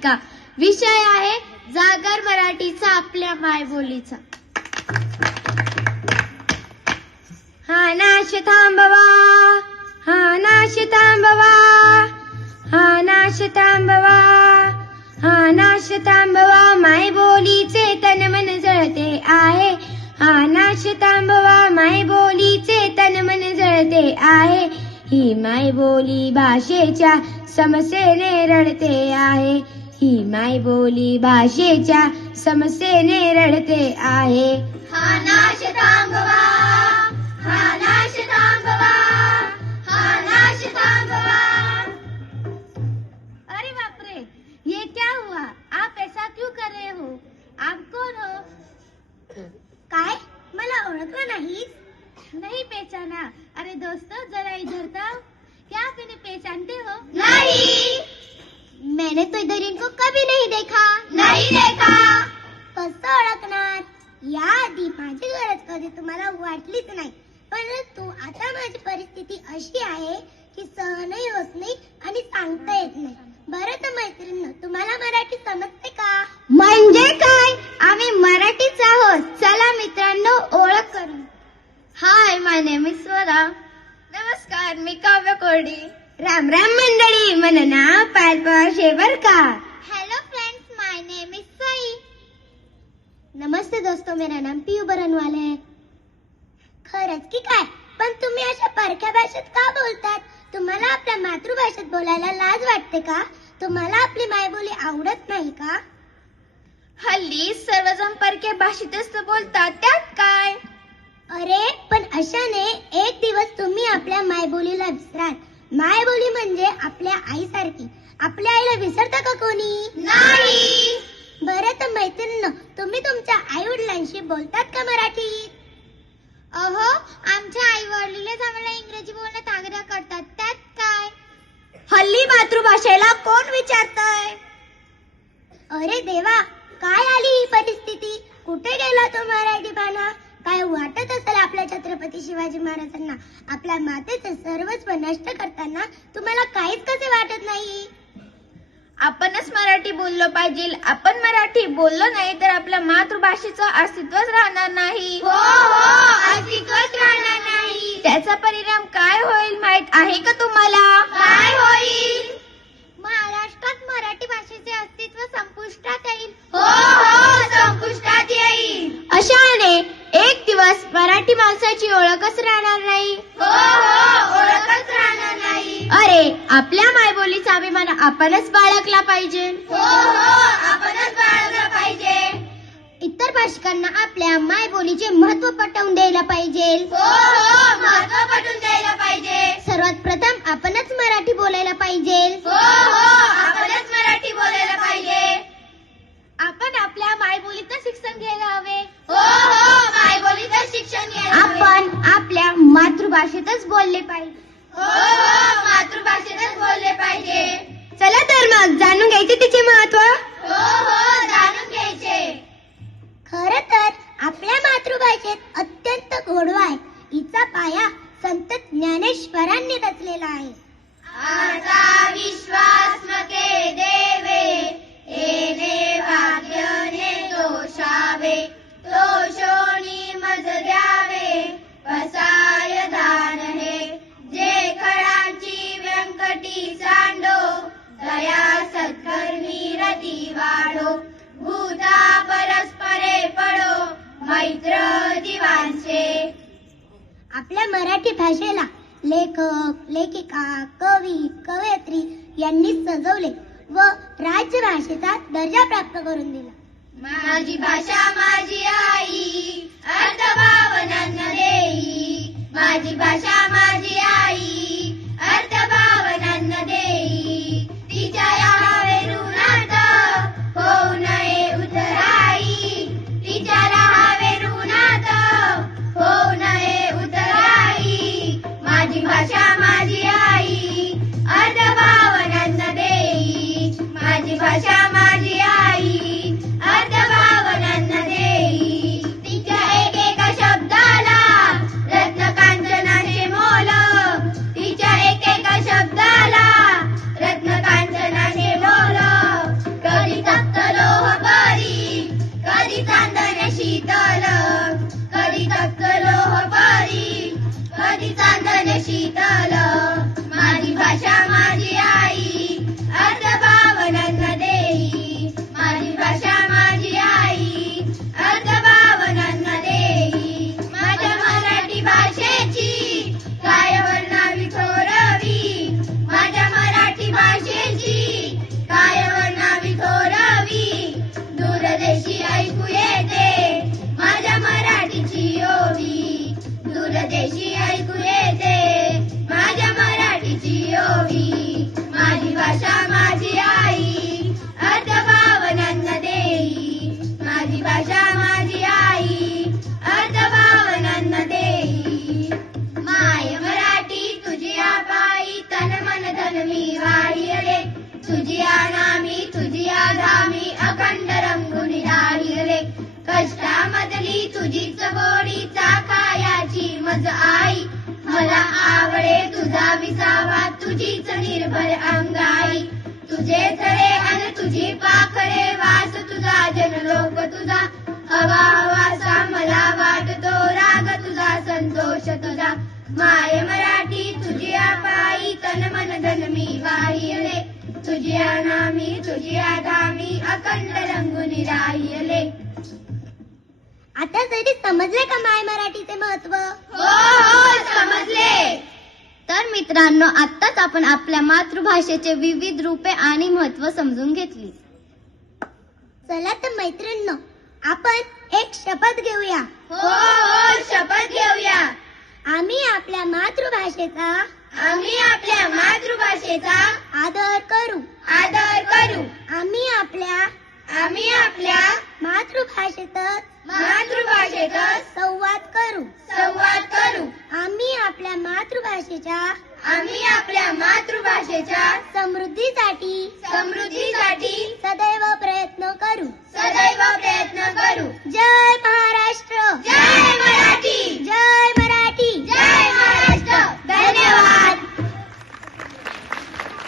मालिका. विषय आहे जागर मराठीचा आपल्या मायबोलीचा. हा नाश थांबवा, हा नाश थांबवा, हा नाश थांबवा, हा नाश थांबवा, मायबोलीचे तन मन जळते आहे. हा नाश थांबवा, मायबोलीचे तन मन जळते आहे. ही मायबोली भाषेच्या समस्येने रडते आहे. ही मायबोली भाषेच्या समस्येने रडते आहे. हा नाश थांबवा, हा नाश थांबवा, हा नाश थांबवा. अरे बापरे, ये क्या हुआ? आप ऐसा क्यों कर रहे हो? आप कौन हो? काय, मला ओळखलं नाही? नहीं पहचाना? अरे दोस्तों जरा इधर था. क्या आप इन्हें पहचानते हो? नहीं, मैंने तो इधर इनको कभी नहीं देखा. नहीं देखा. कसं ओळखणार? याआधी माझी गरज कधी तुम्हाला वाटलीच नाही, परंतु आता माझी परिस्थिती अशी आहे की सहनही होत नाही आणि सांगता येत नाही. बरं तर मैत्रिणी, तुम्हाला मराठी समजते का? म्हणजे काय? आम्ही मराठीच आहोत. चला मित्रांनो, ओळख करू. Hi, my name is Swara. नमस्कार, मी काव्य कोरडी. राम राम मंडळी, मन नाव पायल पवार शेवर का. Hello friends, my name is Sai. Namaste दोस्तों, मेरा नाम पीयू बरनवाल है. खरंच की काय? पण तुम्ही अशा परक्या भाषेत का बोलतात? तुम्हाला आपल्या मातृभाषेत बोलायला लाज वाटते का? तुम्हाला आपली मायबोली आवडत नाही का? हल्ली सर्वजण परक्या भाषेतच बोलतात, त्यात काय? अरे पण अशाने एक दिवस तुम्ही आपल्या मायबोलीला विसराल. मायबोली म्हणजे आपल्या आईसारखी. आपल्या आईला विसरता का कोणी? नाही. बरं तर मैत्रिणींनो, तुम्ही तुमच्या आई वडिलांशी बोलतात का मराठीत? अहो, आमच्या आई वडीलच आम्हाला इंग्रजी बोलण्यात आग्रह करतात, त्यात काय? हल्ली मातृभाषेला कोण विचारतय? अरे देवा, काय आली ही परिस्थिती? कुठे गेला तो मराठीपणा? काय वाटत असेल आपल्या छत्रपती शिवाजी महाराजांना? आपल्या मातेचं सर्वस्व नष्ट करताना तुम्हाला काहीच कसे वाटत नाही? आपणच मराठी बोललो पाहिजे. आपण मराठी बोललो नाही तर आपल्या मातृभाषेचं अस्तित्वच राहणार नाही. हो, अस्तित्वच राहणार नाही. त्याचा परिणाम काय होईल माहित आहे का तुम्हाला? काय होईल? महाराष्ट्रात मराठी भाषेचे अस्तित्व संपुष्टात येईल. हो, संपुष्टात येईल. अशाने एक दिवस मराठी माणसाची ओळखच राहणार नाही. हो, ओळखच राहणार नाही. अरे, आपल्या मायबोलीचा अभिमान आपणच बाळगला पाहिजे. हो, आपणच बाळगला पाहिजे. इतर भाषिकांना आपल्या मायबोलीचे महत्त्व पटवून द्यायला पाहिजे. हो, महत्त्व पटवून द्यायला पाहिजे. सर्वात प्रथम आपणच मराठी बोलायला पाहिजे. हो, आपणच मराठी बोलायला पाहिजे. आपण आपल्या मायबोलीचं शिक्षण घ्यायला हवे. हो, मायबोलीचं शिक्षण घ्यायला हवे. आपण आपल्या मातृभाषेतच बोलले पाहिजे. हो, मातृभाषेतच बोलले पाहिजे. चला तर मग जाणून घ्यायचे तिचे महत्त्व. हो, जाणून घ्यायचे. खरं तर आपल्या मातृभाषेत अत्यंत गोडवा आहे. हिचा पाया संत ज्ञानेश्वरांनी रचलेला आहे. आता विश्वास मके देवे, येणे भाग्यने तोषावे, तोषोनी मज द्यावे, पसाय दान हे, जे खळांची व्यंकटी सांडो, दया सत्कर्मी रती वाढो, भूता परस्परे पडो, मैत्र जीवांचे. आपल्या मराठी भाषेला लेखक, लेखिका, कवी, कवयित्री यांनी सजवले व राजभाषेचा दर्जा प्राप्त करून दिला. माझी भाषा माझी आई, अर्थभावनांना देई. माझी भाषा माझी आई, अर्थभावनांना देई. तिच्या यावे ऋणात होऊ नये उतराई. तिच्या राहावे ऋणात होऊ नये उतराई. माझी भाषा माझी आई, अर्थभावनांना देई. माझी भाषा माझी आई, अर्थभावनांना देई. तिच्या एकेका शब्दाला रत्न कांचनाचे मोल, जावा तुझीच निर्भय अंगाई. तुझे थरे अन तुझी पाखरे वास तुझा जनलोक तुझा. हवा हवासा मला वाटतो राग तुझा संतोष तुझा. माय मराठी तुझ्या पायी तन मन धन मी वाहिले. तुझ्या नामी तुझ्या धामी अखंड रंगून राहिले. आता तरी समजले का माय मराठीचे महत्व? हो समजले. तर मित्रांनो, आत्ताच आपण आपल्या मातृभाषेचे विविध रूपे आणि महत्व समजून घेतली. चला तर मैत्रिणींनो, आपण एक शपथ घेऊया. हो शपथ घेऊया. आम्ही आपल्या मातृभाषेचा आदर करू. आम्ही आपल्या मातृभाषेतच संवाद करू. आम्ही आपल्या मातृभाषेच्या समृद्धीसाठी